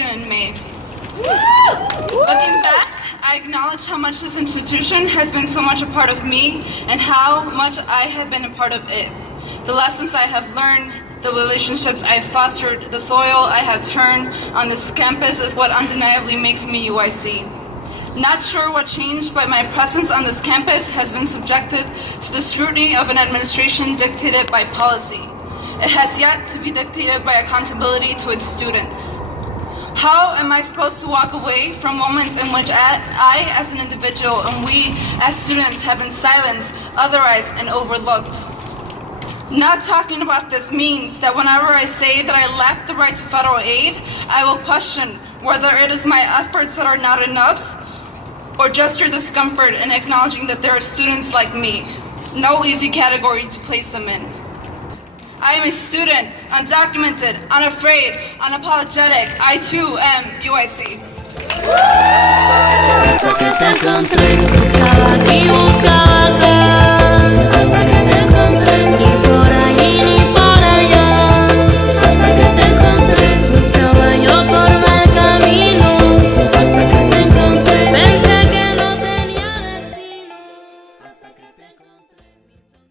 graduating in May. Looking back, I acknowledge how much this institution has been so much a part of me and how much I have been a part of it. The lessons I have learned, the relationships I have fostered, the soil I have turned on this campus is what undeniably makes me UIC. Not sure what changed, but my presence on this campus has been subjected to the scrutiny of an administration dictated by policy. It has yet to be dictated by accountability to its students. How am I supposed to walk away from moments in which I as an individual and we as students have been silenced, otherized, and overlooked? Not talking about this means that whenever I say that I lack the right to federal aid, I will question whether it is my efforts that are not enough or just your discomfort in acknowledging that there are students like me. No easy category to place them in. I am a student, undocumented, unafraid, unapologetic. I too am UIC. Hasta que te encontré, buscaba y buscaba.